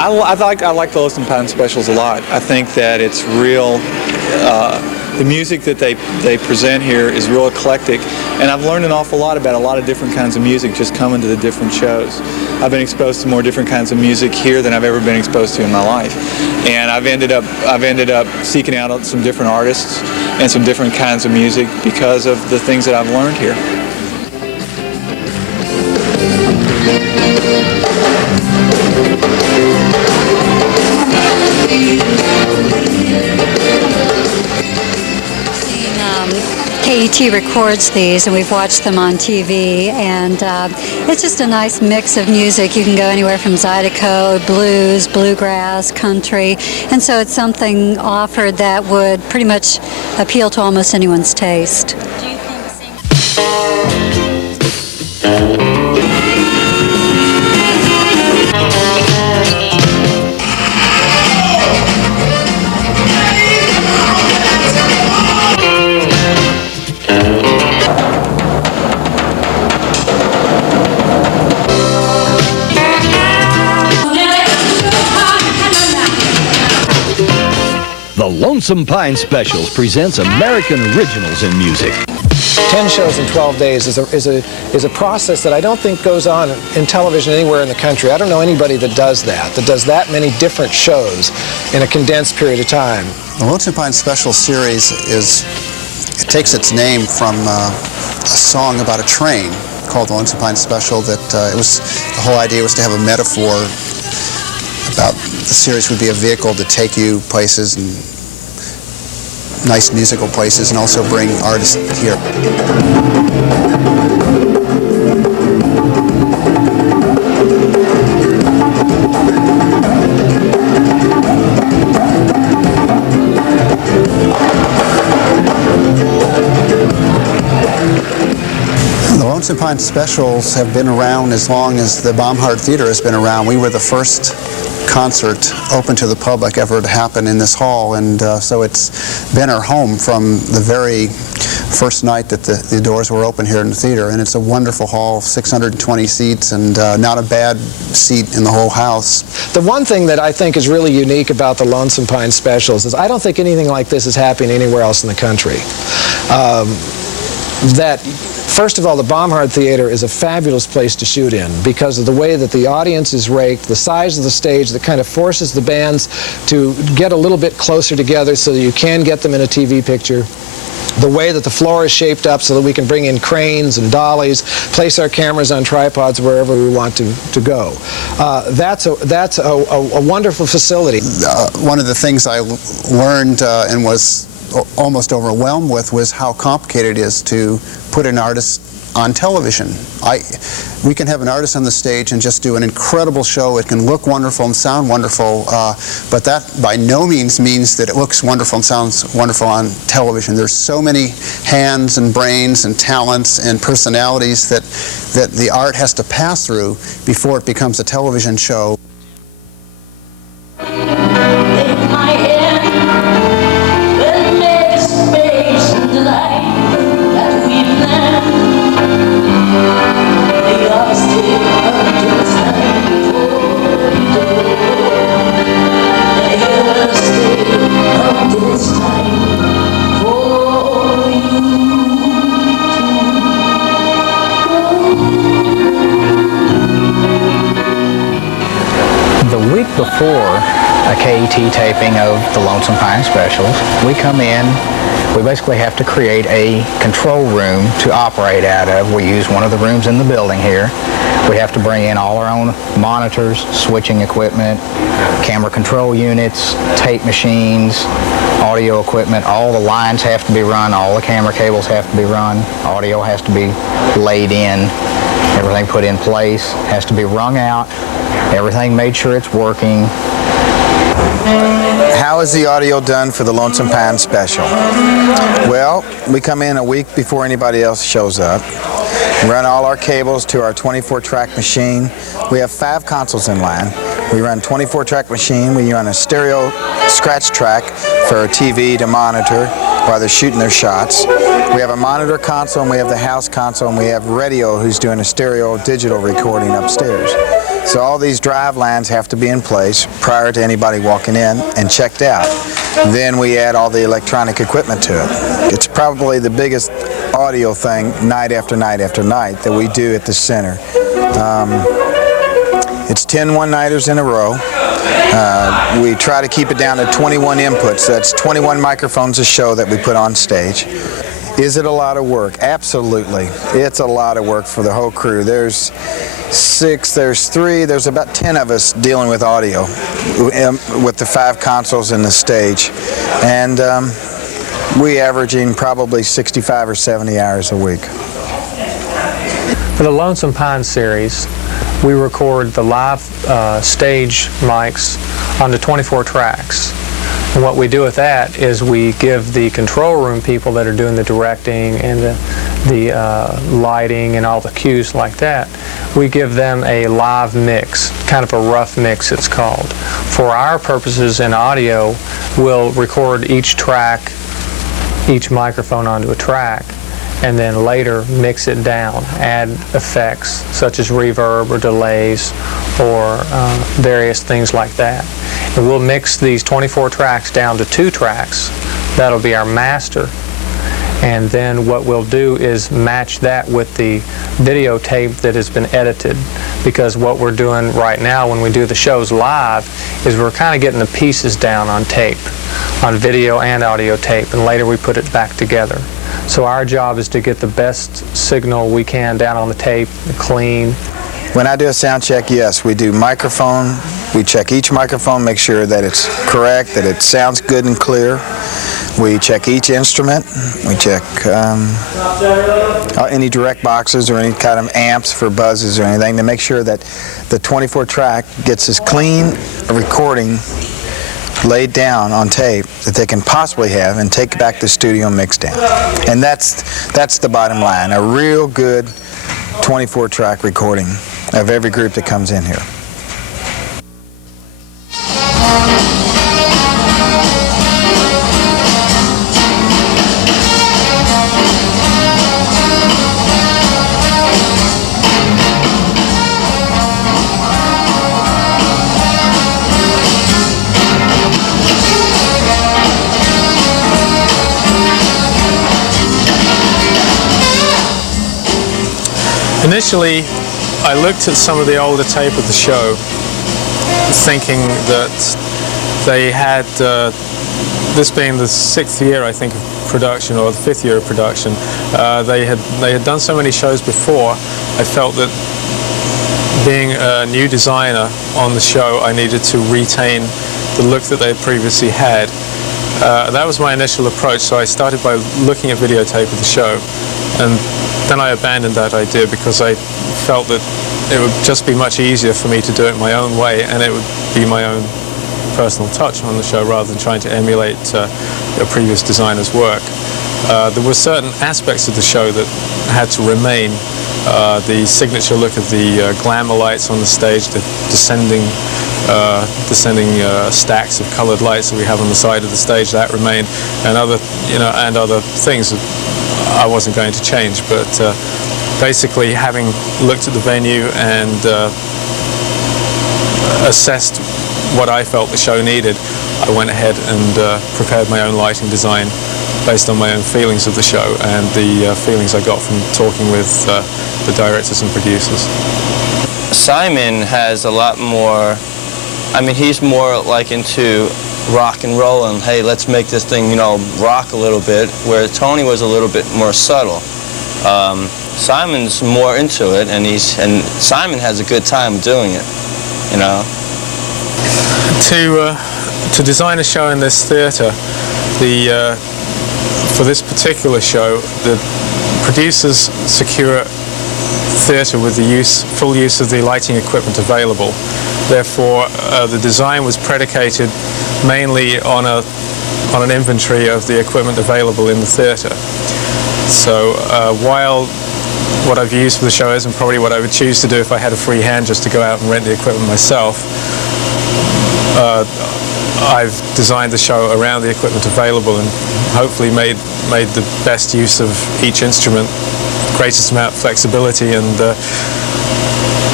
I like the Lonesome Pine Specials a lot. I think that it's real. The music that they present here is real eclectic, and I've learned an awful lot about a lot of different kinds of music just coming to the different shows. I've been exposed to more different kinds of music here than I've ever been exposed to in my life, and I've ended up seeking out some different artists and some different kinds of music because of the things that I've learned here. KET records these, and we've watched them on TV, and it's just a nice mix of music. You can go anywhere from Zydeco, blues, bluegrass, country, and so it's something offered that would pretty much appeal to almost anyone's taste. Do you think The Lonesome Pine Specials presents American originals in music. 10 shows in 12 days is a process that I don't think goes on in television anywhere in the country. I don't know anybody that does that many different shows in a condensed period of time. The Lonesome Pine Special series takes its name from a song about a train called the Lonesome Pine Special. The whole idea was to have a metaphor about the series would be a vehicle to take you places, and nice musical places, and also bring artists here. The Lonesome Pine Specials have been around as long as the Baumhard Theater has been around. We were the first concert open to the public ever to happen in this hall, and so it's been our home from the very first night that the doors were open here in the theater. And it's a wonderful hall, 620 seats, and not a bad seat in the whole house. The one thing that I think is really unique about the Lonesome Pine Specials is I don't think anything like this is happening anywhere else in the country. First of all, the Baumhard Theater is a fabulous place to shoot in because of the way that the audience is raked, the size of the stage that kind of forces the bands to get a little bit closer together so that you can get them in a TV picture. The way that the floor is shaped up so that we can bring in cranes and dollies, place our cameras on tripods wherever we want to go. That's a wonderful facility. One of the things I learned and was almost overwhelmed with was how complicated it is to put an artist on television. We can have an artist on the stage and just do an incredible show. It can look wonderful and sound wonderful, but that by no means means that it looks wonderful and sounds wonderful on television. There's so many hands and brains and talents and personalities that the art has to pass through before it becomes a television show. Before a KET taping of the Lonesome Pine Specials, we come in, we basically have to create a control room to operate out of. We use one of the rooms in the building here. We have to bring in all our own monitors, switching equipment, camera control units, tape machines, audio equipment. All the lines have to be run, all the camera cables have to be run, audio has to be laid in, everything put in place, has to be wrung out, everything made sure it's working. How is the audio done for the Lonesome Pine Special? Well, we come in a week before anybody else shows up. We run all our cables to our 24-track machine. We have 5 consoles in line. We run 24-track machine. We run a stereo scratch track for our TV to monitor while they're shooting their shots. We have a monitor console, and we have the house console, and we have radio who's doing a stereo digital recording upstairs. So all these drive lines have to be in place prior to anybody walking in and checked out. Then we add all the electronic equipment to it. It's probably the biggest audio thing night after night after night that we do at the center. It's 10 one-nighters in a row. We try to keep it down to 21 inputs. That's 21 microphones a show that we put on stage. Is it a lot of work? Absolutely. It's a lot of work for the whole crew. There's 6, there's 3, there's about 10 of us dealing with audio with the 5 consoles in the stage. And we averaging probably 65 or 70 hours a week. For the Lonesome Pine series, we record the live stage mics onto 24 tracks. And what we do with that is we give the control room people that are doing the directing and the lighting and all the cues like that, we give them a live mix, kind of a rough mix it's called. For our purposes in audio, we'll record each track, each microphone onto a track, and then later mix it down, add effects such as reverb or delays or various things like that. And we'll mix these 24 tracks down to 2 tracks. That'll be our master. And then what we'll do is match that with the videotape that has been edited, because what we're doing right now when we do the shows live is we're kind of getting the pieces down on tape, on video and audio tape, and later we put it back together. So our job is to get the best signal we can down on the tape, clean. When I do a sound check, yes, we do microphone. We check each microphone, make sure that it's correct, that it sounds good and clear. We check each instrument. We check any direct boxes or any kind of amps for buzzes or anything to make sure that the 24 track gets as clean a recording laid down on tape that they can possibly have and take back to the studio and mix down. And that's the bottom line, a real good 24 track recording of every group that comes in here. Initially, I looked at some of the older tape of the show, thinking that they had, this being the 6th year, I think, of production, or the 5th year of production, they had done so many shows before. I felt that being a new designer on the show, I needed to retain the look that they had previously had. That was my initial approach, so I started by looking at videotape of the show, and then I abandoned that idea because I felt that it would just be much easier for me to do it my own way, and it would be my own personal touch on the show rather than trying to emulate a previous designer's work. There were certain aspects of the show that had to remain. The signature look of the glamour lights on the stage, the descending stacks of colored lights that we have on the side of the stage, that remained, and other things that I wasn't going to change. But basically, having looked at the venue and assessed what I felt the show needed, I went ahead and prepared my own lighting design based on my own feelings of the show and the feelings I got from talking with the directors and producers. Simon has a lot more, I mean, he's more like into rock and roll and, hey, let's make this thing, you know, rock a little bit, where Tony was a little bit more subtle. Simon's more into it, and Simon has a good time doing it, you know. To design a show in this theatre, for this particular show, the producers secure theatre with the full use of the lighting equipment available. Therefore, the design was predicated mainly on an inventory of the equipment available in the theatre. So while what I've used for the show isn't probably what I would choose to do if I had a free hand just to go out and rent the equipment myself, I've designed the show around the equipment available and hopefully made the best use of each instrument, greatest amount of flexibility, and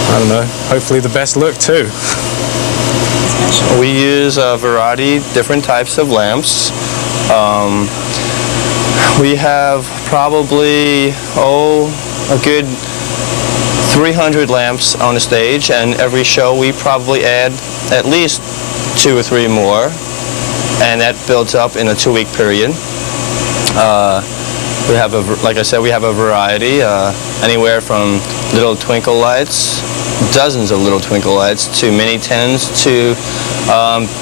I don't know, hopefully the best look too. We use a variety of different types of lamps. We have probably, a good 300 lamps on the stage, and every show we probably add at least 2 or 3 more, and that builds up in a 2-week period. We have, like I said, we have a variety, anywhere from little twinkle lights, dozens of little twinkle lights, to mini tents, to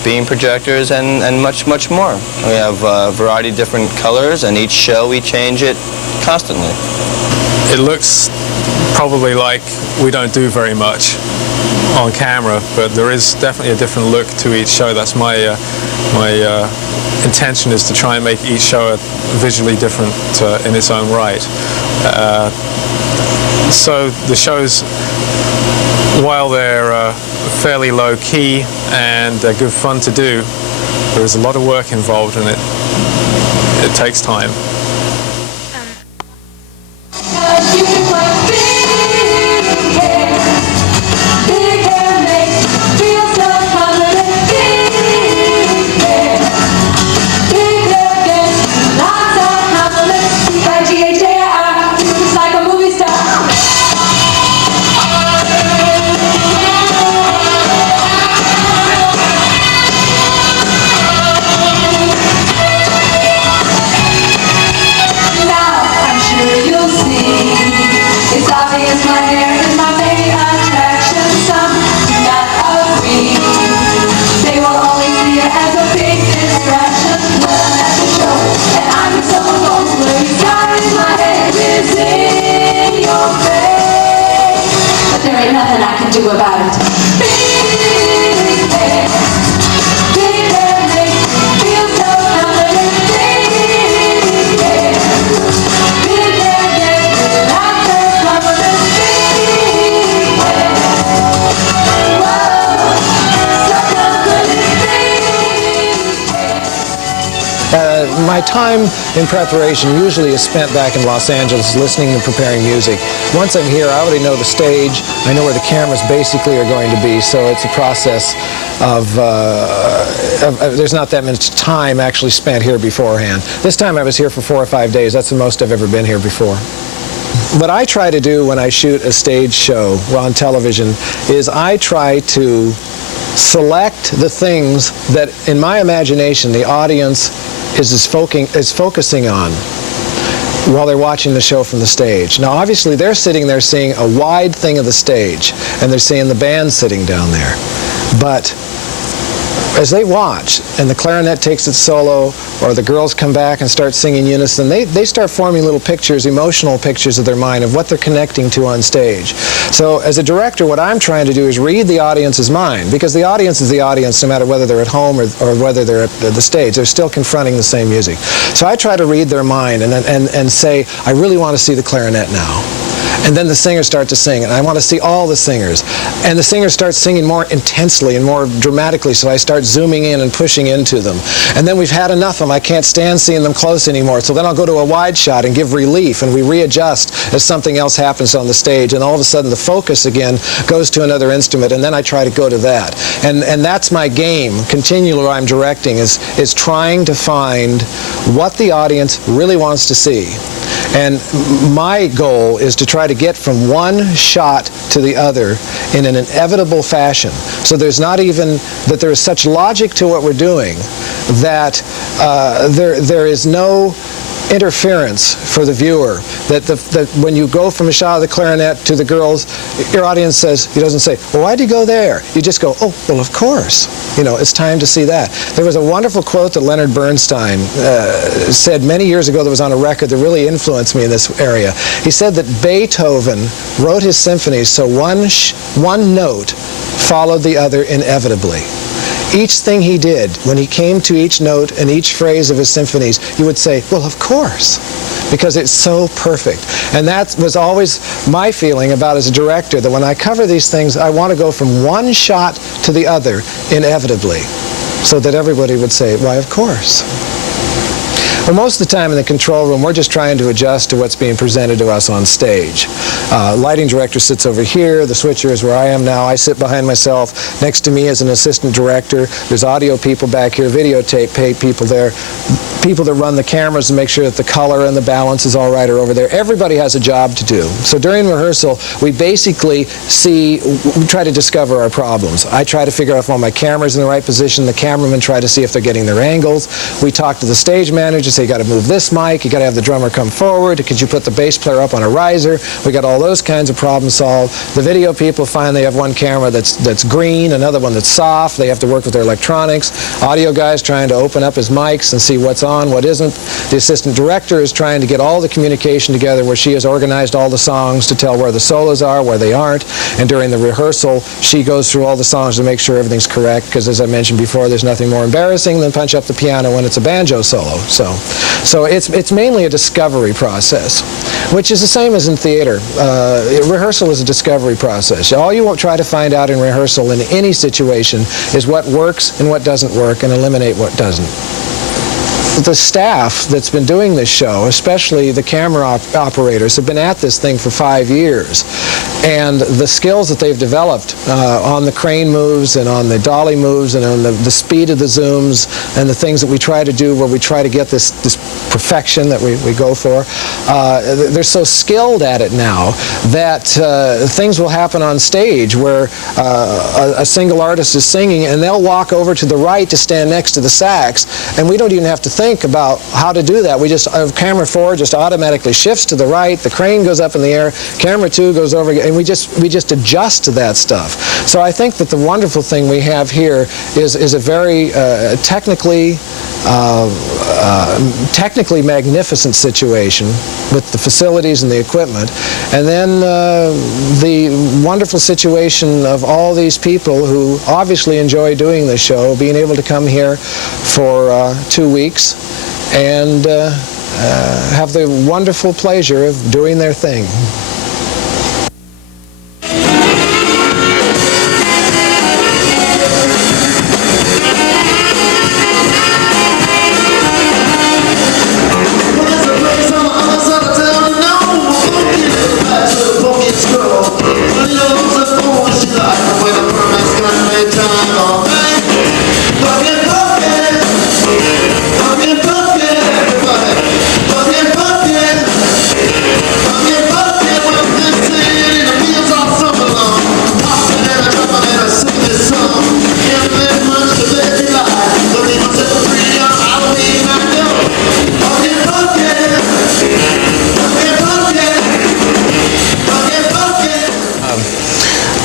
beam projectors, and much, much more. We have a variety of different colors, and each show we change it constantly. It looks probably like we don't do very much on camera, but there is definitely a different look to each show. That's my intention, is to try and make each show visually different in its own right. So the shows, while they're fairly low key and they're good fun to do, there's a lot of work involved in it. It takes time. My time in preparation usually is spent back in Los Angeles listening and preparing music. Once I'm here, I already know the stage. I know where the cameras basically are going to be, so it's a process of there's not that much time actually spent here beforehand. This time I was here for 4 or 5 days. That's the most I've ever been here before. What I try to do when I shoot a stage show on television is I try to select the things that, in my imagination, the audience is focusing on while they're watching the show from the stage. Now, obviously, they're sitting there seeing a wide thing of the stage, and they're seeing the band sitting down there. But as they watch, and the clarinet takes its solo, or the girls come back and start singing unison, they start forming little pictures, emotional pictures of their mind of what they're connecting to on stage. So as a director, what I'm trying to do is read the audience's mind, because the audience is the audience no matter whether they're at home or whether they're at the stage. They're still confronting the same music. So I try to read their mind and say, I really want to see the clarinet now. And then the singers start to sing, and I want to see all the singers. And the singers start singing more intensely and more dramatically, so I start zooming in and pushing into them. And then we've had enough of them. I can't stand seeing them close anymore. So then I'll go to a wide shot and give relief, and we readjust as something else happens on the stage. And all of a sudden the focus again goes to another instrument, and then I try to go to that. And that's my game, continually, where I'm directing, is trying to find what the audience really wants to see. And my goal is to try to get from one shot to the other in an inevitable fashion. So there's not even that there is such logic to what we're doing that there is no interference for the viewer. That when you go from a shot of the clarinet to the girls, your audience says, he doesn't say, well, why'd you go there? You just go, oh, well, of course. You know, it's time to see that. There was a wonderful quote that Leonard Bernstein said many years ago that was on a record that really influenced me in this area. He said that Beethoven wrote his symphonies so one note followed the other inevitably. Each thing he did, when he came to each note and each phrase of his symphonies, he would say, well, of course, because it's so perfect. And that was always my feeling about as a director, that when I cover these things, I want to go from one shot to the other inevitably, so that everybody would say, why, of course. Well, most of the time in the control room, we're just trying to adjust to what's being presented to us on stage. Lighting director sits over here. The switcher is where I am now. I sit behind myself. Next to me is an assistant director. There's audio people back here, videotape people there. People that run the cameras and make sure that the color and the balance is all right are over there. Everybody has a job to do. So during rehearsal, we basically we try to discover our problems. I try to figure out if all my cameras in the right position. The cameramen try to see if they're getting their angles. We talk to the stage manager, say, you got to move this mic, you got to have the drummer come forward, could you put the bass player up on a riser? We got all those kinds of problems solved. The video people find they have one camera that's green, another one that's soft. They have to work with their electronics. Audio guys trying to open up his mics and see what's on, what isn't. The assistant director is trying to get all the communication together where she has organized all the songs to tell where the solos are, where they aren't, and during the rehearsal she goes through all the songs to make sure everything's correct, because as I mentioned before, there's nothing more embarrassing than punch up the piano when it's a banjo solo. So it's mainly a discovery process, which is the same as in theater. Rehearsal is a discovery process. All you try to find out in rehearsal in any situation is what works and what doesn't work, and eliminate what doesn't. The staff that's been doing this show, especially the camera operators, have been at this thing for 5 years. And the skills that they've developed on the crane moves and on the dolly moves and on the speed of the zooms and the things that we try to do where we try to get this perfection that we go for, they're so skilled at it now that things will happen on stage where a single artist is singing and they'll walk over to the right to stand next to the sax, and we don't even have to think about how to do that. We just, camera 4 just automatically shifts to the right, the crane goes up in the air, camera 2 goes over, and we just adjust to that stuff. So I think that the wonderful thing we have here is a very technically magnificent situation with the facilities and the equipment, and then the wonderful situation of all these people who obviously enjoy doing this show, being able to come here for 2 weeks and have the wonderful pleasure of doing their thing.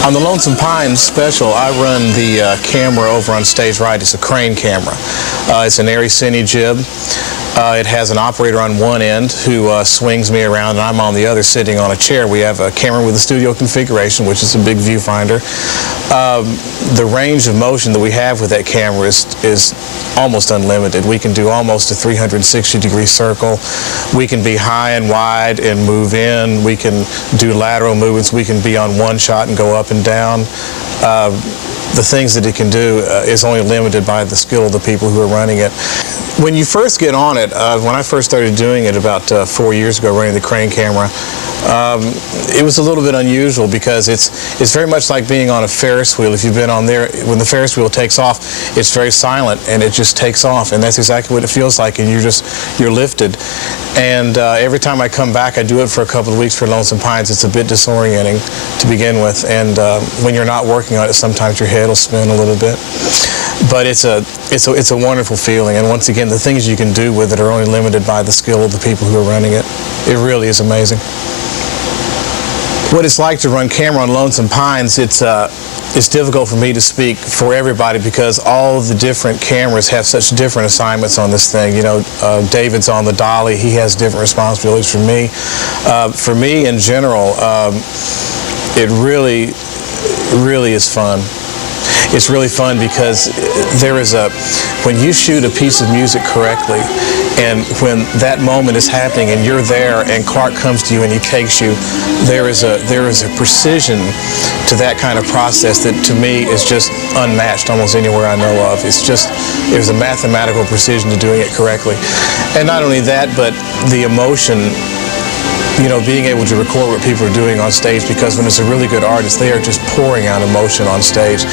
On the Lonesome Pine Special, I run the camera over on stage right. It's a crane camera. It's an Airy Cine jib. It has an operator on one end who swings me around, and I'm on the other sitting on a chair. We have a camera with a studio configuration, which is a big viewfinder. The range of motion that we have with that camera is almost unlimited. We can do almost a 360-degree circle. We can be high and wide and move in. We can do lateral movements. We can be on one shot and go up and down. The things that it can do is only limited by the skill of the people who are running it. When you first get on it, when I first started doing it about 4 years ago, running the crane camera, it was a little bit unusual because it's very much like being on a Ferris wheel. If you've been on there, when the Ferris wheel takes off, it's very silent and it just takes off, and that's exactly what it feels like, and you're lifted. And every time I come back, I do it for a couple of weeks for Lonesome Pines. It's a bit disorienting to begin with, and when you're not working on it, sometimes your head will spin a little bit. But it's a wonderful feeling, and once again, the things you can do with it are only limited by the skill of the people who are running it. It really is amazing. What it's like to run camera on Lonesome Pines, it's difficult for me to speak for everybody because all the different cameras have such different assignments on this thing. You know, David's on the dolly, he has different responsibilities from me. For me, in general, it really is fun. It's really fun because when you shoot a piece of music correctly, and when that moment is happening and you're there and Clark comes to you and he takes you, there is a precision to that kind of process that to me is just unmatched almost anywhere I know of. There's a mathematical precision to doing it correctly. And not only that, but the emotion, being able to record what people are doing on stage, because when it's a really good artist, they are just pouring out emotion on stage,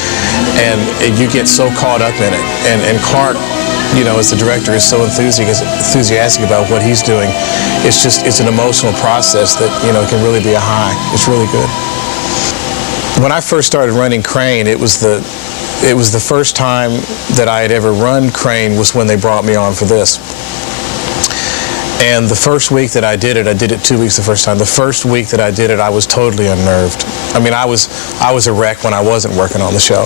and you get so caught up in it. And Clark, as the director, is so enthusiastic about what he's doing. It's an emotional process that, can really be a high. It's really good. When I first started running Crane, it was the first time that I had ever run Crane was when they brought me on for this. And the first week that I did it 2 weeks the first time. The first week that I did it, I was totally unnerved. I mean, I was a wreck when I wasn't working on the show.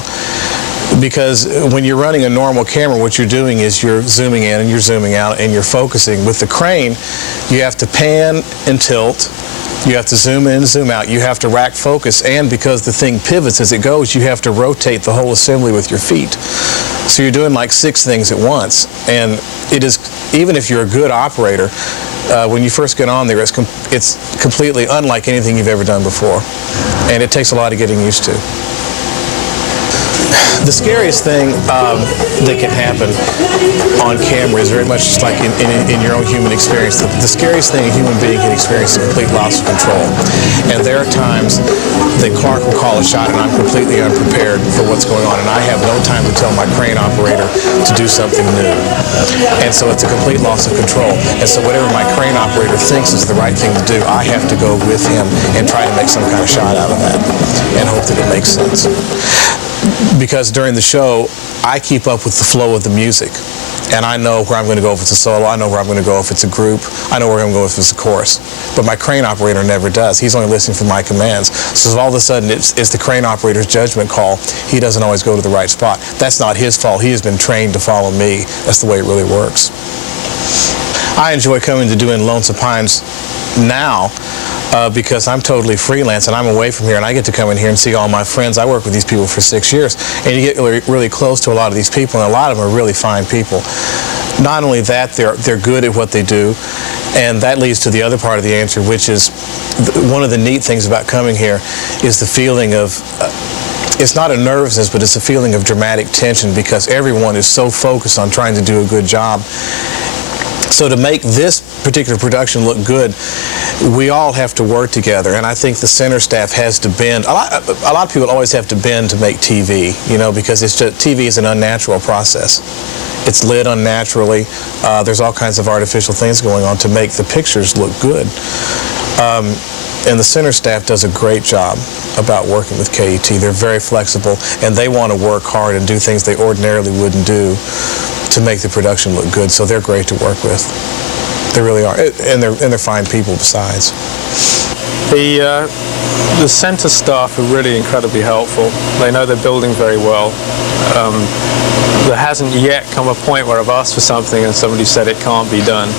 Because when you're running a normal camera, what you're doing is you're zooming in and you're zooming out and you're focusing. With the Crane, you have to pan and tilt. You have to zoom in and zoom out. You have to rack focus, and because the thing pivots as it goes, you have to rotate the whole assembly with your feet. So you're doing like 6 things at once. And it is, even if you're a good operator, when you first get on there, it's completely unlike anything you've ever done before. And it takes a lot of getting used to. The scariest thing that can happen on camera is very much just like in your own human experience. The scariest thing a human being can experience is a complete loss of control. And there are times that Clark will call a shot and I'm completely unprepared for what's going on, and I have no time to tell my crane operator to do something new. And so it's a complete loss of control. And so whatever my crane operator thinks is the right thing to do, I have to go with him and try to make some kind of shot out of that and hope that it makes sense. Because during the show, I keep up with the flow of the music. And I know where I'm going to go if it's a solo. I know where I'm going to go if it's a group. I know where I'm going to go if it's a chorus. But my crane operator never does. He's only listening for my commands. So if all of a sudden it's the crane operator's judgment call, he doesn't always go to the right spot. That's not his fault. He has been trained to follow me. That's the way it really works. I enjoy coming to doing Lonesome Pines now because I'm totally freelance and I'm away from here, and I get to come in here and see all my friends. I work with these people for 6 years, and you get really close to a lot of these people, and a lot of them are really fine people. Not only that, they're good at what they do, and that leads to the other part of the answer, which is one of the neat things about coming here is the feeling of it's not a nervousness, but it's a feeling of dramatic tension because everyone is so focused on trying to do a good job. So to make this particular production look good, we all have to work together, and I think the center staff has to bend. A lot of people always have to bend to make TV, because TV is an unnatural process. It's lit unnaturally. There's all kinds of artificial things going on to make the pictures look good. And the center staff does a great job about working with KET. They're very flexible, and they want to work hard and do things they ordinarily wouldn't do to make the production look good, so they're great to work with. They really are, and they're fine people besides. The center staff are really incredibly helpful. They know their building very well. There hasn't yet come a point where I've asked for something and somebody said it can't be done.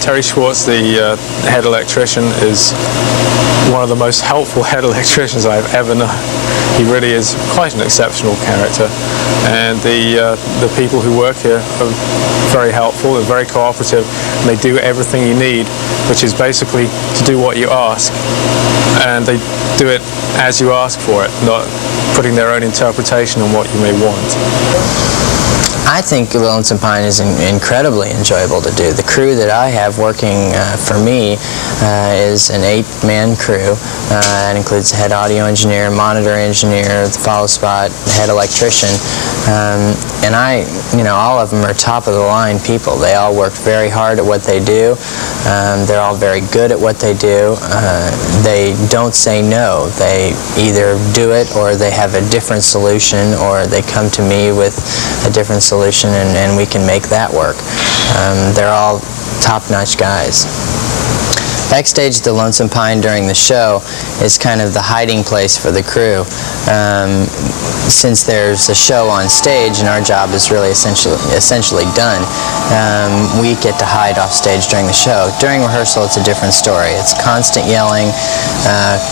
Terry Schwartz, the head electrician, is one of the most helpful head electricians I've ever known. He really is quite an exceptional character, and the people who work here are very helpful, they're very cooperative, and they do everything you need, which is basically to do what you ask, and they do it as you ask for it, not putting their own interpretation on what you may want. I think Lonesome Pine is incredibly enjoyable to do. The crew that I have working for me is an 8-man crew. It includes the head audio engineer, monitor engineer, the follow spot, the head electrician. And all of them are top-of-the-line people. They all work very hard at what they do. They're all very good at what they do. They don't say no. They either do it or they have a different solution, or they come to me with a different solution and we can make that work. They're all top-notch guys. Backstage at the Lonesome Pine during the show is kind of the hiding place for the crew. Since there's a show on stage and our job is really essentially done, we get to hide off stage during the show. During rehearsal, it's a different story. It's constant yelling,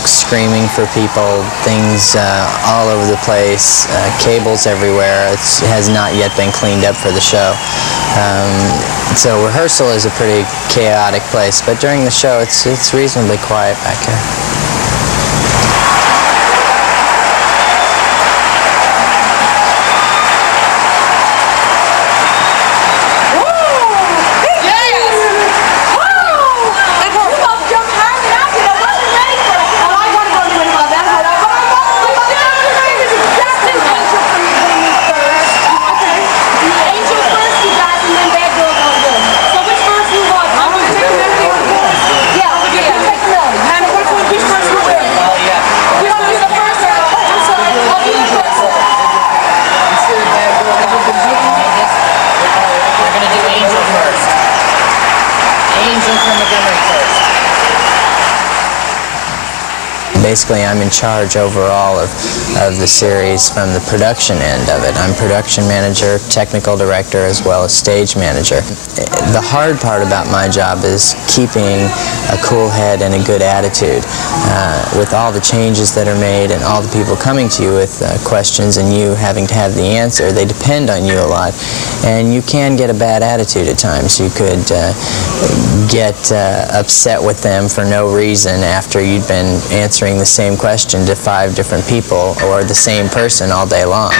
screaming for people, things all over the place, cables everywhere. It has not yet been cleaned up for the show. So rehearsal is a pretty chaotic place, but during the show it's reasonably quiet back here. Basically, I'm in charge overall of the series from the production end of it. I'm production manager, technical director, as well as stage manager. The hard part about my job is keeping a cool head and a good attitude. With all the changes that are made and all the people coming to you with questions and you having to have the answer, they depend on you a lot. And you can get a bad attitude at times. You could get upset with them for no reason after you'd been answering the same question to 5 different people or the same person all day long.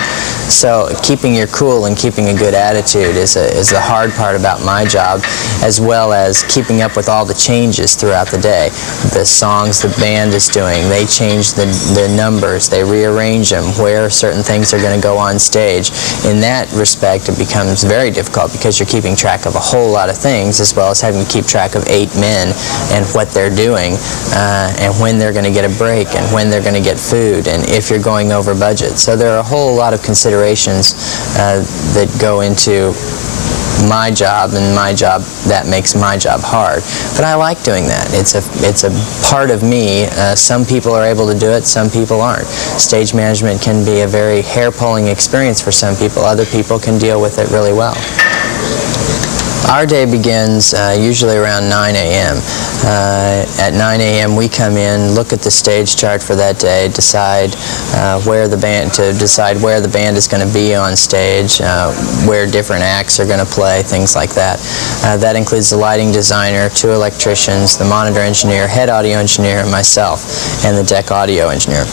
So keeping your cool and keeping a good attitude is the hard part about my job, as well as keeping up with all the changes throughout the day. The songs the band is doing, they change the numbers, they rearrange them, where certain things are going to go on stage. In that respect, it becomes very difficult because you're keeping track of a whole lot of things, as well as having to keep track of 8 men and what they're doing, and when they're going to get a break, and when they're going to get food, and if you're going over budget. So there are a whole lot of considerations that go into my job, and that makes my job hard. But I like doing that. It's a part of me. Some people are able to do it, some people aren't. Stage management can be a very hair-pulling experience for some people. Other people can deal with it really well. Our day begins usually around 9 a.m. At 9 a.m. we come in, look at the stage chart for that day, decide where the band is going to be on stage, where different acts are going to play, things like that. That includes the lighting designer, 2 electricians, the monitor engineer, head audio engineer, and myself, and the deck audio engineer.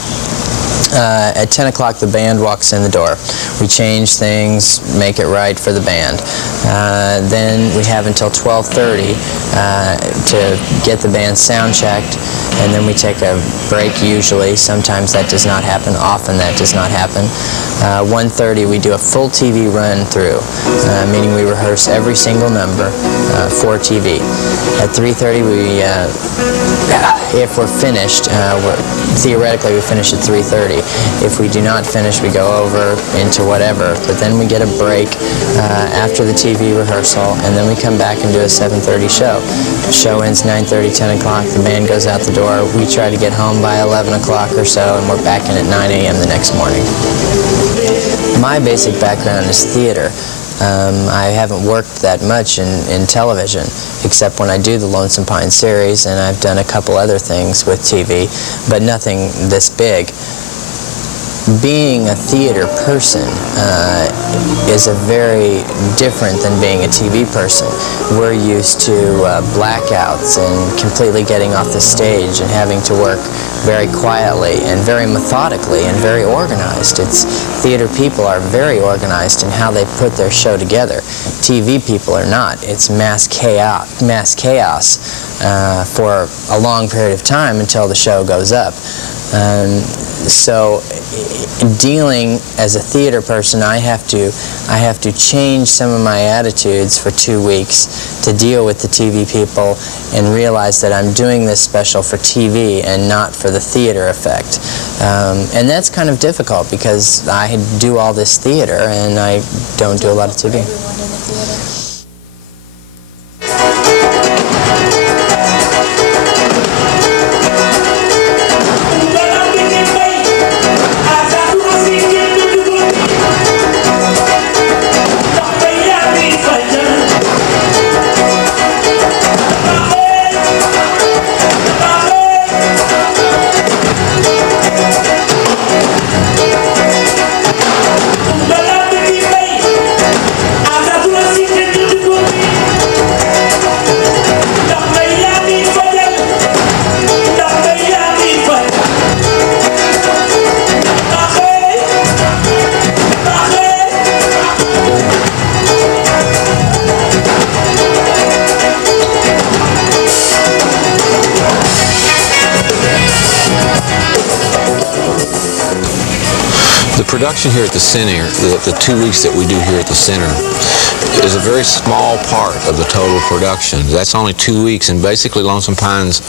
At 10 o'clock, the band walks in the door. We change things, make it right for the band. Then we have until 12:30 to get the band sound checked, and then we take a break usually. Sometimes that does not happen. Often that does not happen. 1:30 we do a full TV run through, meaning we rehearse every single number for TV. At 3:30 we, if we're finished, theoretically we finish at 3:30. If we do not finish, we go over into whatever, but then we get a break after the TV rehearsal, and then we come back and do a 7:30 show. The show ends 9:30, 10 o'clock, the band goes out the door. We try to get home by 11 o'clock or so, and we're back in at 9 a.m. the next morning. My basic background is theater. I haven't worked that much in television, except when I do the Lonesome Pine series, and I've done a couple other things with TV, but nothing this big. Being a theater person is a very different than being a TV person. We're used to blackouts and completely getting off the stage and having to work very quietly and very methodically and very organized. Theater people are very organized in how they put their show together. TV people are not. It's mass chaos for a long period of time until the show goes up. So dealing as a theater person, I have to change some of my attitudes for 2 weeks to deal with the TV people and realize that I'm doing this special for TV and not for the theater effect. And that's kind of difficult because I do all this theater and I don't do a lot of TV. The production here at the center, the 2 weeks that we do here at the center, is a very small part of the total production. That's only 2 weeks, and basically Lonesome Pines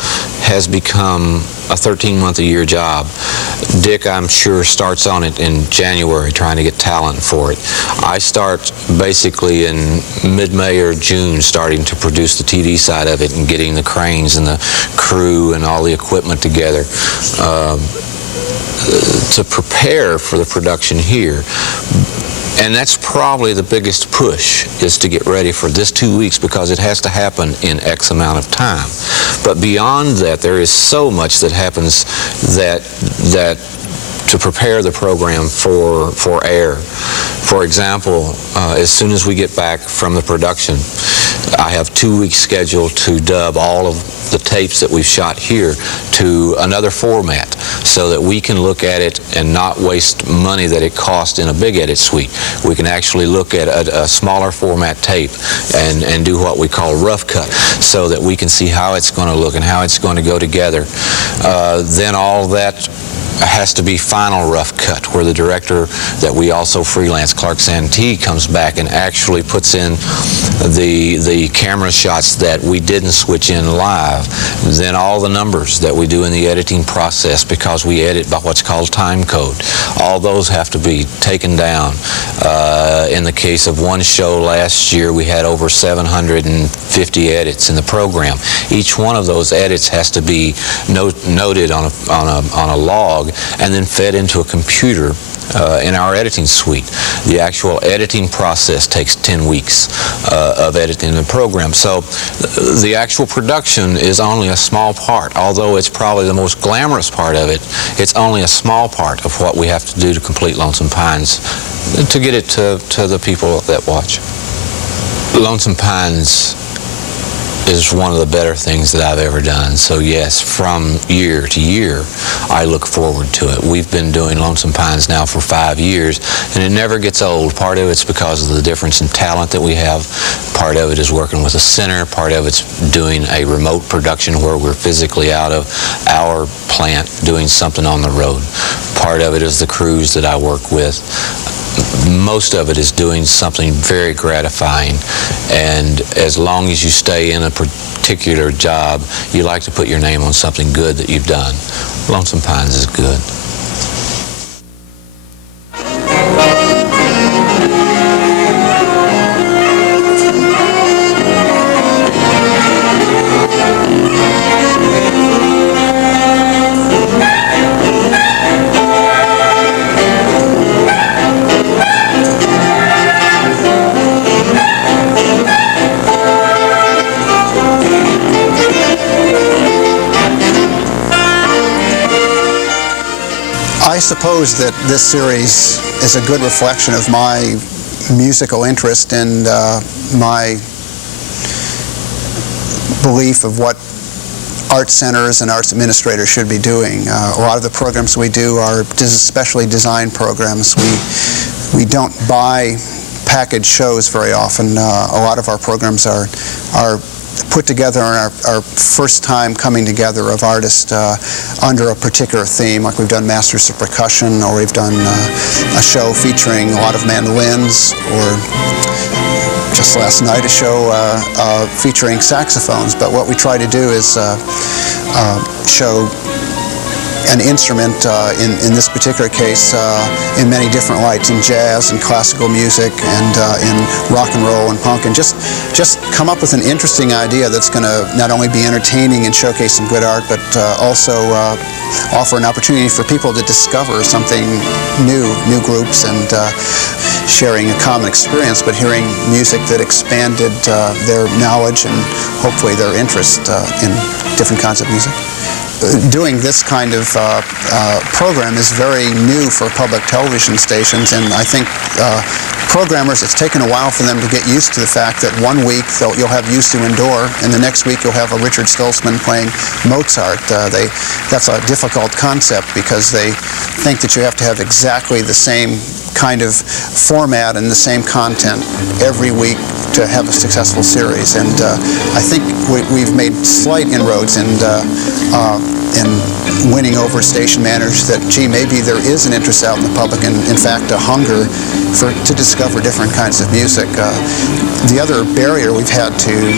has become a 13-month-a-year job. Dick, I'm sure, starts on it in January trying to get talent for it. I start basically in mid-May or June starting to produce the TV side of it and getting the cranes and the crew and all the equipment together to prepare for the production here. And that's probably the biggest push, is to get ready for this 2 weeks, because it has to happen in X amount of time. But beyond that, there is so much that happens that to prepare the program for air. For example, as soon as we get back from the production, I have 2 weeks scheduled to dub all of the tapes that we've shot here to another format, so that we can look at it and not waste money that it costs in a big edit suite. We can actually look at a smaller format tape and do what we call rough cut, so that we can see how it's going to look and how it's going to go together. Then all that has to be final rough cut, where the director that we also freelance, Clark Santee, comes back and actually puts in the camera shots that we didn't switch in live. Then all the numbers that we do in the editing process, because we edit by what's called time code, all those have to be taken down. In the case of one show last year, we had over 750 edits in the program. Each one of those edits has to be noted on a log and then fed into a computer in our editing suite. The actual editing process takes 10 weeks of editing the program. So the actual production is only a small part. Although it's probably the most glamorous part of it, it's only a small part of what we have to do to complete Lonesome Pines, to get it to the people that watch. Lonesome Pines is one of the better things that I've ever done. So yes, from year to year, I look forward to it. We've been doing Lonesome Pines now for 5 years, and it never gets old. Part of it's because of the difference in talent that we have. Part of it is working with a center. Part of it's doing a remote production where we're physically out of our plant doing something on the road. Part of it is the crews that I work with. Most of it is doing something very gratifying, and as long as you stay in a particular job, you like to put your name on something good that you've done. Lonesome Pines is good. I suppose that this series is a good reflection of my musical interest and my belief of what art centers and arts administrators should be doing. A lot of the programs we do are specially designed programs. We don't buy package shows very often. A lot of our programs are put together on our first time coming together of artists under a particular theme, like we've done Masters of Percussion, or we've done a show featuring a lot of mandolins, or just last night a show featuring saxophones. But what we try to do is show an instrument, in this particular case, in many different lights, in jazz and classical music and in rock and roll and punk, and just come up with an interesting idea that's going to not only be entertaining and showcase some good art, but also offer an opportunity for people to discover something new groups, and sharing a common experience, but hearing music that expanded their knowledge and hopefully their interest in different kinds of music. Doing this kind of program is very new for public television stations, and I think programmers, it's taken a while for them to get used to the fact that one week you'll have Yusu Indoor, and the next week you'll have a Richard Stoltzman playing Mozart. That's a difficult concept because they think that you have to have exactly the same kind of format and the same content every week to have a successful series. And I think we've made slight inroads in winning over station managers that, gee, maybe there is an interest out in the public and, in fact, a hunger to discover different kinds of music. The other barrier we've had to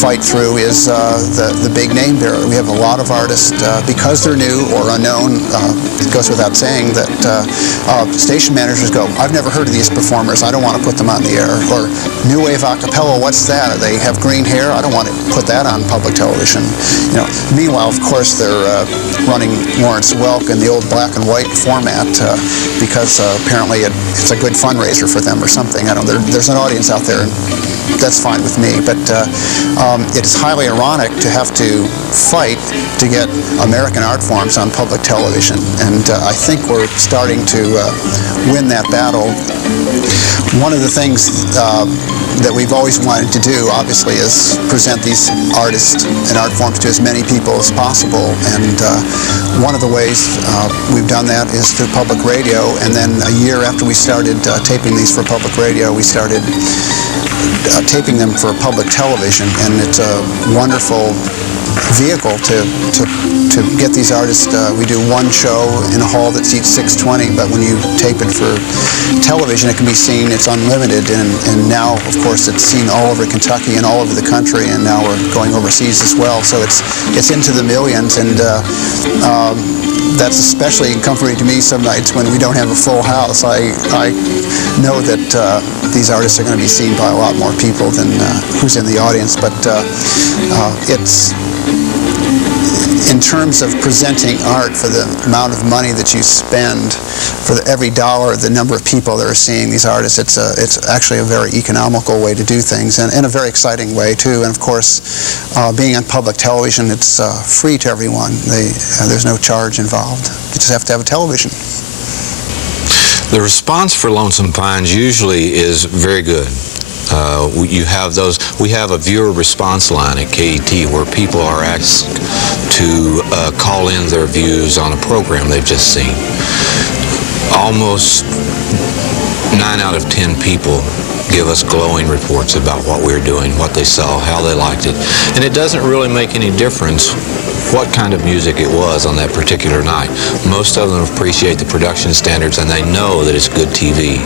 fight through is the big name barrier. We have a lot of artists, because they're new or unknown, it goes without saying that station managers go, I've never heard of these performers, I don't want to put them on the air. Or new wave a cappella, what's that? They have green hair, I don't want to put that on public television. Meanwhile, of course, they're running Lawrence Welk in the old black and white format because apparently it's a good fundraiser for them or something. I don't know, there's an audience out there, and that's fine with me, but it's highly ironic to have to fight to get American art forms on public television, and I think we're starting to win that battle. One of the things that we've always wanted to do, obviously, is present these artists and art forms to as many people as possible, and one of the ways we've done that is through public radio, and then a year after we started taping these for public radio, we started taping them for public television, and it's a wonderful vehicle to get these artists. We do one show in a hall that seats 620, but when you tape it for television, it can be seen, it's unlimited, and now, of course, it's seen all over Kentucky and all over the country, and now we're going overseas as well, so it's into the millions, and that's especially comforting to me some nights when we don't have a full house. I know that these artists are going to be seen by a lot more people than who's in the audience, but it's, in terms of presenting art for the amount of money that you spend for every dollar, the number of people that are seeing these artists, it's actually a very economical way to do things, and a very exciting way too. And of course, being on public television, it's free to everyone. There's no charge involved. You just have to have a television. The response for Lonesome Pines usually is very good. We have a viewer response line at KET where people are asked to call in their views on a program they've just seen. Almost 9 out of 10 people give us glowing reports about what we're doing, what they saw, how they liked it. And it doesn't really make any difference what kind of music it was on that particular night. Most of them appreciate the production standards, and they know that it's good TV.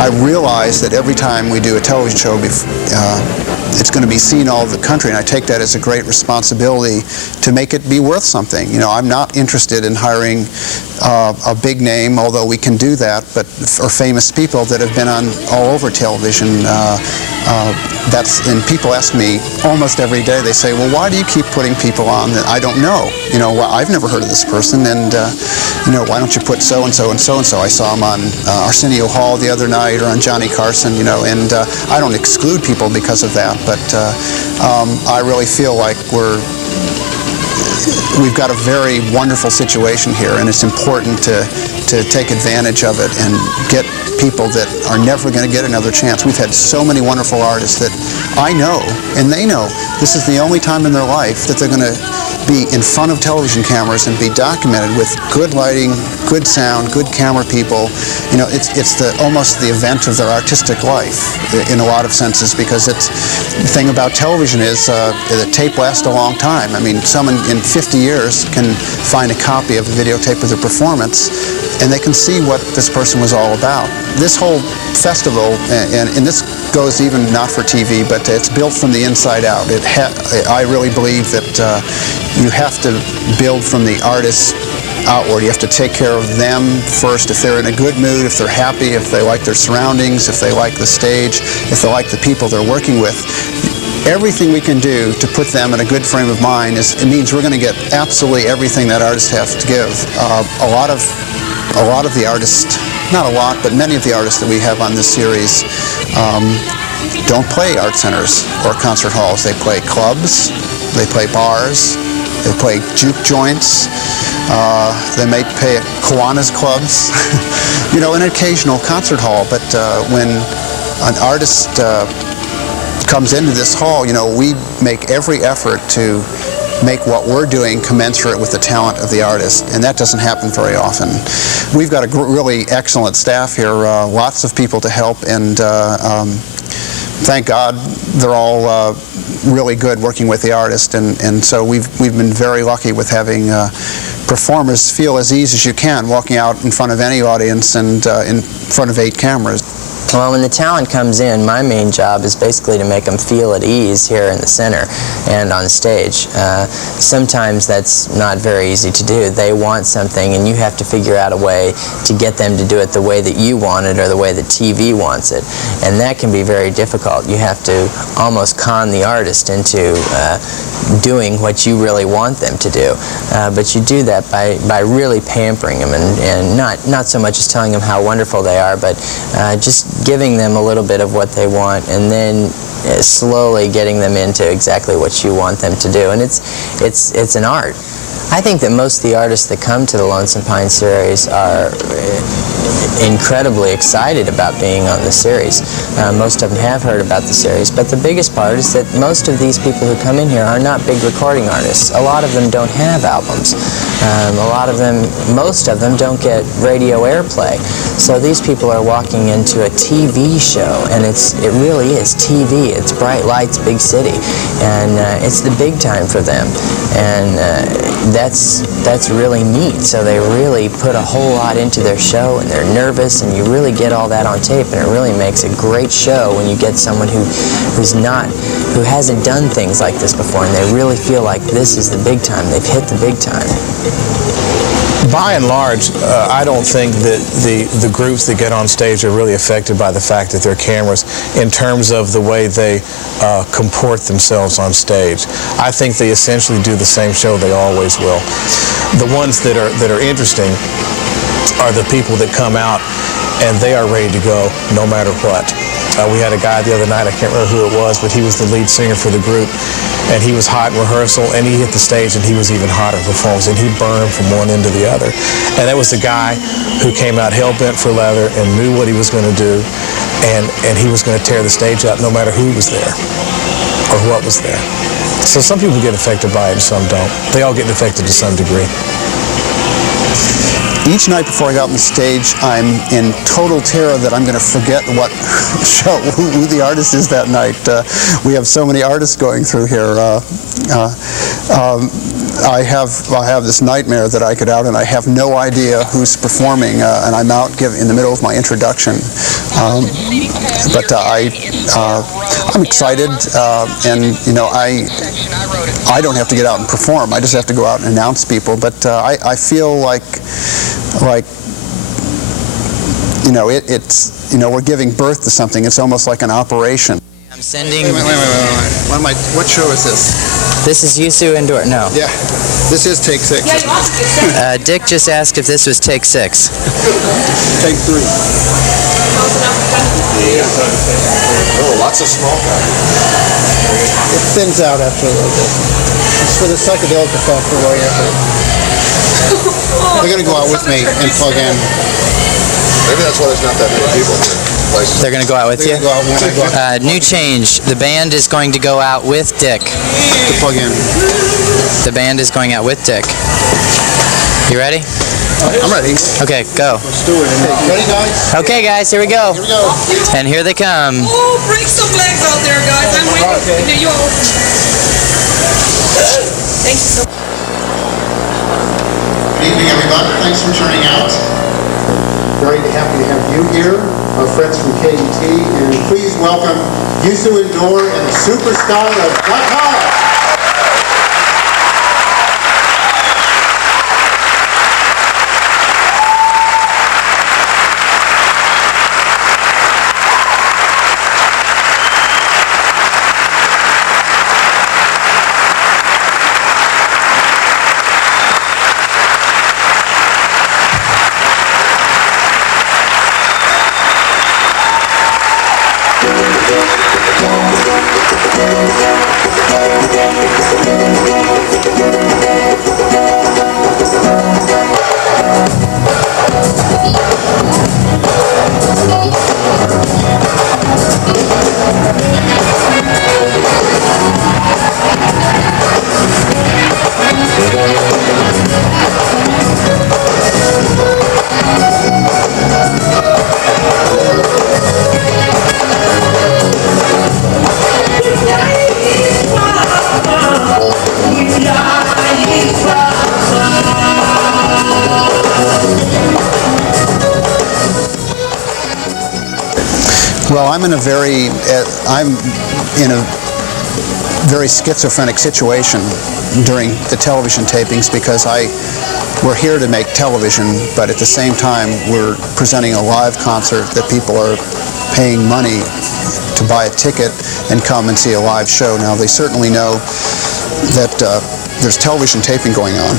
I realize that every time we do a television show, it's going to be seen all over the country, and I take that as a great responsibility to make it be worth something. I'm not interested in hiring a big name, although we can do that, or famous people that have been on all over television. And people ask me almost every day, they say, well, why do you keep putting people on that I don't know? Well, I've never heard of this person, and why don't you put so-and-so and so-and-so? I saw him on Arsenio Hall the other night, or on Johnny Carson, and I don't exclude people because of that, but I really feel like we've got a very wonderful situation here, and it's important to take advantage of it and get people that are never going to get another chance. We've had so many wonderful artists that I know, and they know, this is the only time in their life that they're going to be in front of television cameras and be documented with good lighting, good sound, good camera people. It's almost the event of their artistic life in a lot of senses, because the thing about television is the tape lasts a long time. I mean, someone in 50 years can find a copy of a videotape of their performance, and they can see what this person was all about. This whole festival, and this goes even not for TV, but it's built from the inside out. I really believe that you have to build from the artists outward. You have to take care of them first. If they're in a good mood, if they're happy, if they like their surroundings, if they like the stage, if they like the people they're working with, everything we can do to put them in a good frame of mind it means we're going to get absolutely everything that artists have to give. A lot of the artists, not a lot, but many of the artists that we have on this series don't play art centers or concert halls. They play clubs, they play bars, they play juke joints. They may pay at Kiwanis clubs, you know, an occasional concert hall. But when an artist comes into this hall, you know, we make every effort to make what we're doing commensurate with the talent of the artist, and that doesn't happen very often. We've got a really excellent staff here, lots of people to help, and thank God they're all really good working with the artist, and so we've been very lucky with having performers feel as easy as you can walking out in front of any audience and in front of 8 cameras. Well, when the talent comes in, my main job is basically to make them feel at ease here in the center and on stage. Sometimes that's not very easy to do. They want something, and you have to figure out a way to get them to do it the way that you want it or the way that TV wants it. And that can be very difficult. You have to almost con the artist into doing what you really want them to do. But you do that by really pampering them and not so much as telling them how wonderful they are, but just giving them a little bit of what they want, and then slowly getting them into exactly what you want them to do. And it's an art. I think that most of the artists that come to the Lonesome Pine series are incredibly excited about being on the series. Most of them have heard about the series, but the biggest part is that most of these people who come in here are not big recording artists. A lot of them don't have albums. Most of them don't get radio airplay. So these people are walking into a TV show, and it really is TV. It's bright lights, big city, and it's the big time for them. And that's really neat. So they really put a whole lot into their show, and they're nervous, and you really get all that on tape, and it really makes a great show when you get someone who hasn't done things like this before, and they really feel like this is the big time. They've hit the big time. By and large, I don't think that the groups that get on stage are really affected by the fact that they're cameras in terms of the way they comport themselves on stage. I think they essentially do the same show they always will. The ones that are interesting are the people that come out and they are ready to go no matter what. We had a guy the other night, I can't remember who it was, but he was the lead singer for the group, and he was hot in rehearsal, and he hit the stage, and he was even hotter in performance, and he burned from one end to the other. And that was the guy who came out hell-bent for leather and knew what he was going to do, and he was going to tear the stage up no matter who was there or what was there. So some people get affected by it and some don't. They all get affected to some degree. Each night before I go out on the stage, I'm in total terror that I'm going to forget what show, who the artist is that night. We have so many artists going through here. I have this nightmare that I get out and I have no idea who's performing, and I'm out in the middle of my introduction. But I'm excited, and you know, I don't have to get out and perform. I just have to go out and announce people. But I feel like you know, it's, you know, we're giving birth to something. It's almost like an operation. I'm sending. Wait. What show is this? This is Yusu Indoor. No. Yeah, this is take 6. Dick just asked if this was take 6. Take 3. Oh, lots of small guys. It thins out after a little bit. It's for the psychedelic effect for right after. They're going to go out with me and plug in. Maybe that's why there's not that many people here. They're going to go out with you? They're going to go out when I go out. New change. The band is going to go out with Dick. To plug in. The band is going out with Dick. You ready? I'm ready. Okay, go. Let's do it. Okay, ready, guys? Okay, guys, here we go. Here we go. And here they come. Oh, break some legs out there, guys. I'm waiting. Okay. You all. Thank you so much. Good evening, everybody. Thanks for turning out. Very happy to have you here, our friends from KET, and please welcome Yusu Indoor and the superstar of .com. Well, I'm in a very schizophrenic situation during the television tapings because we're here to make television, but at the same time we're presenting a live concert that people are paying money to buy a ticket and come and see a live show. Now, they certainly know that there's television taping going on.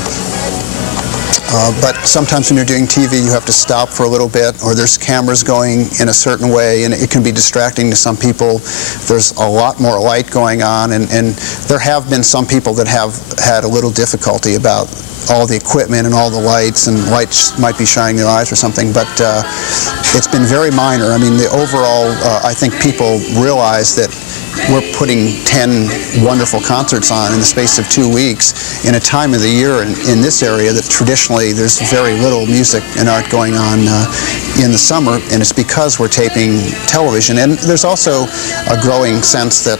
But sometimes when you're doing TV, you have to stop for a little bit, or there's cameras going in a certain way, and it can be distracting to some people. There's a lot more light going on, and there have been some people that have had a little difficulty about all the equipment and all the lights, and lights might be shining their eyes or something, but it's been very minor. I mean, the overall, I think people realize that we're putting 10 wonderful concerts on in the space of 2 weeks in a time of the year in this area that traditionally there's very little music and art going on in the summer, and it's because we're taping television. And there's also a growing sense that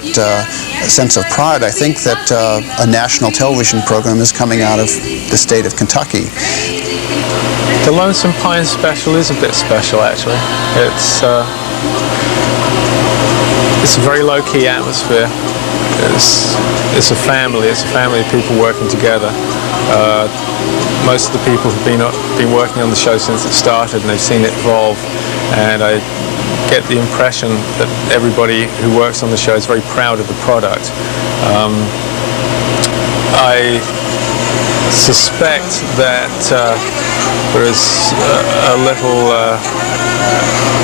sense of pride, I think, that a national television program is coming out of the state of Kentucky. The Lonesome Pine Special is a bit special, actually. It's a very low-key atmosphere. It's a family. It's a family of people working together. Most of the people have been working on the show since it started, and they've seen it evolve. And I get the impression that everybody who works on the show is very proud of the product. I suspect that there is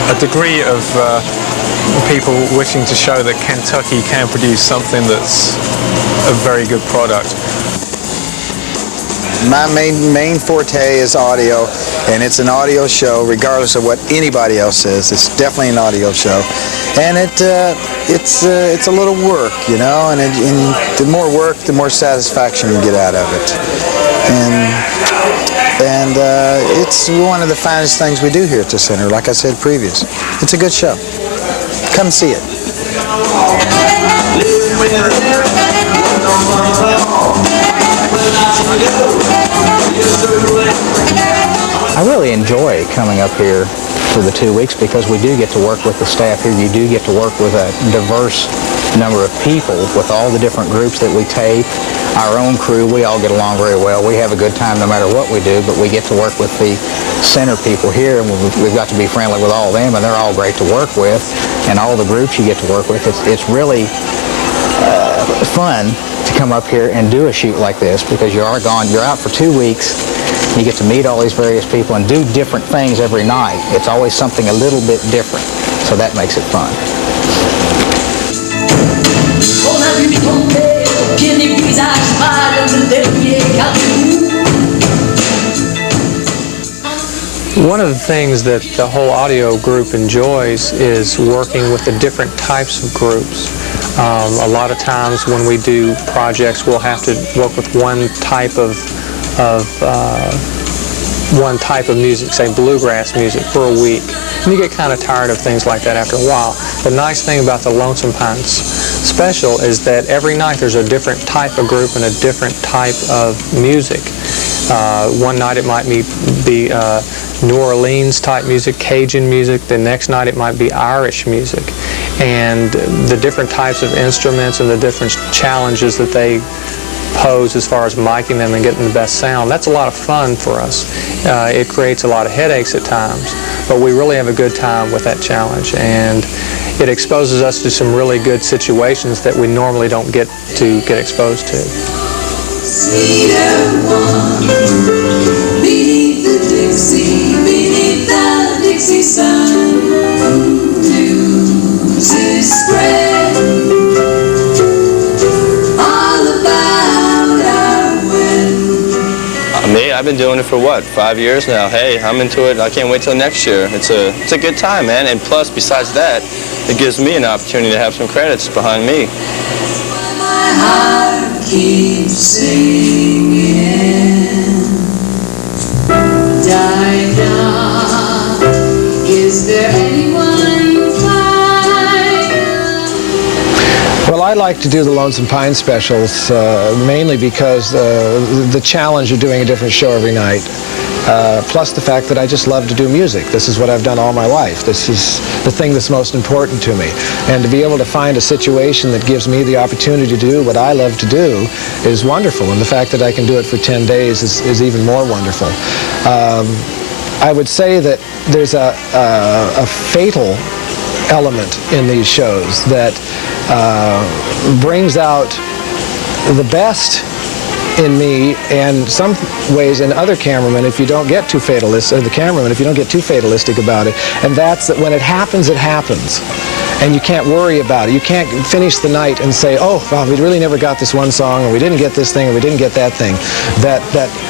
a degree of people wishing to show that Kentucky can produce something that's a very good product. My main forte is audio, and it's an audio show regardless of what anybody else says. It's definitely an audio show, and it's a little work, you know, and the more work, the more satisfaction you get out of it, and it's one of the finest things we do here at the center. Like I said previous, it's a good show. Come see it. I really enjoy coming up here for the 2 weeks because we do get to work with the staff here. You do get to work with a diverse number of people with all the different groups that we tape. Our own crew, we all get along very well. We have a good time no matter what we do, but we get to work with the center people here, and we've got to be friendly with all of them, and they're all great to work with. And all the groups you get to work with, it's really fun to come up here and do a shoot like this because you're out for 2 weeks. You get to meet all these various people and do different things every night. It's always something a little bit different, so that makes it fun. One of the things that the whole audio group enjoys is working with the different types of groups. A lot of times when we do projects, we'll have to work with one type of music, say bluegrass music, for a week. And you get kind of tired of things like that after a while. The nice thing about the Lonesome Pine Special is that every night there's a different type of group and a different type of music. One night it might be New Orleans type music, Cajun music. The next night it might be Irish music. And the different types of instruments and the different challenges that they pose as far as miking them and getting the best sound, that's a lot of fun for us. It creates a lot of headaches at times, but we really have a good time with that challenge, and it exposes us to some really good situations that we normally don't get exposed to. Sweeter one, beneath the Dixie sun, news is spread all about our wedding. Me, I've been doing it for what, 5 years now. Hey, I'm into it. I can't wait till next year. It's a good time, man. And plus, besides that, it gives me an opportunity to have some credits behind me. My heart keeps singing, Dinah, is there anyone fine? Well, I like to do the Lonesome Pine Specials mainly because the challenge of doing a different show every night. plus the fact that I just love to do music. This is what I've done all my life. This is the thing that's most important to me. And to be able to find a situation that gives me the opportunity to do what I love to do is wonderful. And the fact that I can do it for 10 days is even more wonderful. I would say that there's a fatal element in these shows that brings out the best in me, and some ways in other cameramen, if you don't get too fatalistic, or the cameraman, if you don't get too fatalistic about it, and that's that when it happens, and you can't worry about it. You can't finish the night and say, oh, well, we really never got this one song, or we didn't get this thing, or we didn't get that thing. That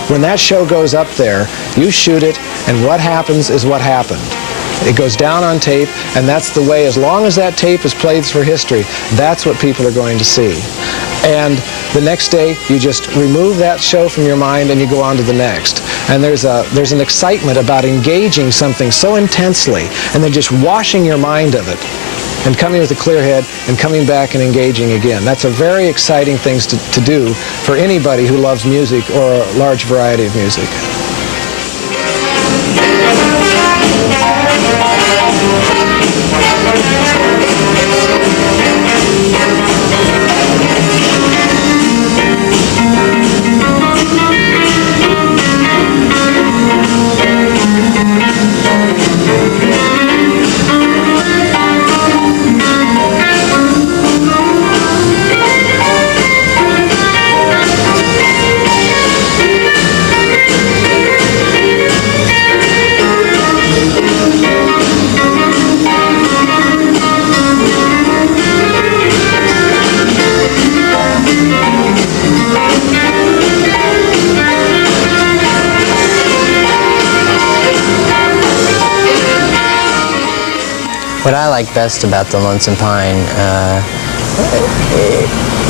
when that show goes up there, you shoot it, and what happens is what happened. It goes down on tape, and that's the way, as long as that tape is played for history, that's what people are going to see. And the next day, you just remove that show from your mind and you go on to the next. And there's an excitement about engaging something so intensely and then just washing your mind of it and coming with a clear head and coming back and engaging again. That's a very exciting thing to do for anybody who loves music or a large variety of music. What I like best about the Lonesome Pine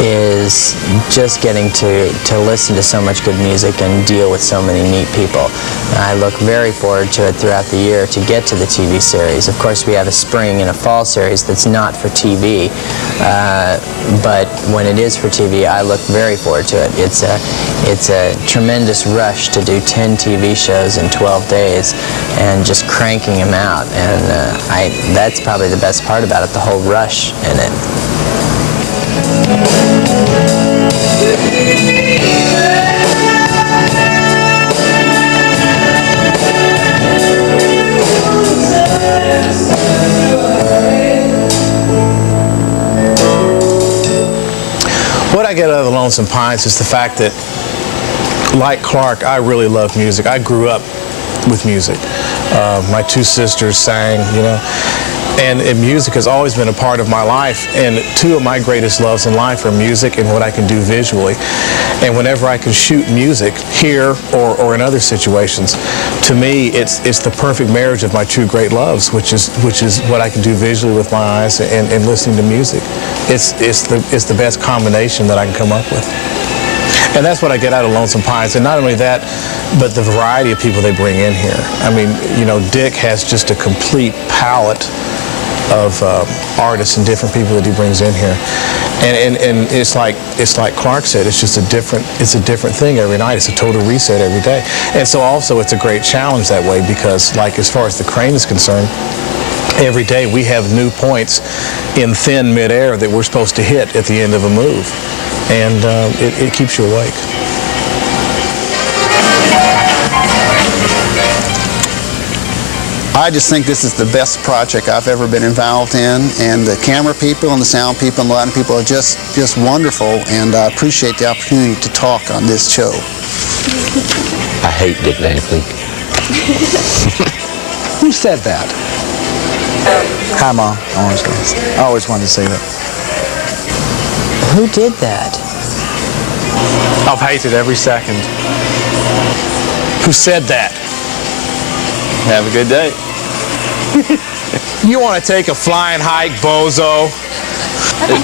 is just getting to listen to so much good music and deal with so many neat people. I look very forward to it throughout the year to get to the TV series. Of course, we have a spring and a fall series that's not for TV, but when it is for TV, I look very forward to it. It's a tremendous rush to do 10 TV shows in 12 days and just cranking them out, and that's probably the best part about it, the whole rush in it. What I get out of the Lonesome Pines is the fact that, like Clark, I really love music. I grew up with music. My two sisters sang, you know, and music has always been a part of my life. And two of my greatest loves in life are music and what I can do visually. And whenever I can shoot music here or in other situations, to me, it's the perfect marriage of my two great loves, which is what I can do visually with my eyes and listening to music. It's the best combination that I can come up with. And that's what I get out of Lonesome Pines. And not only that, but the variety of people they bring in here. I mean, you know, Dick has just a complete palette of artists and different people that he brings in here, and it's like Clark said, it's just a different thing every night. It's a total reset every day. And so also it's a great challenge that way, because like as far as the crane is concerned, every day we have new points in thin midair that we're supposed to hit at the end of a move, and it keeps you awake. I just think this is the best project I've ever been involved in, and the camera people and the sound people and the lighting people are just wonderful, and I appreciate the opportunity to talk on this show. I hate Dick Dankley. Who said that? Hi, Mom. I always wanted to say that. Who did that? I've hated every second. Who said that? Have a good day. You want to take a flying hike, bozo?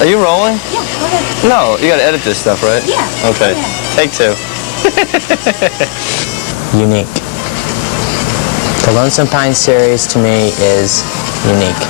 Are you rolling? Yeah, go ahead. No, you gotta edit this stuff, right? Yeah. Okay. Take two. Unique. The Lonesome Pine series to me is unique.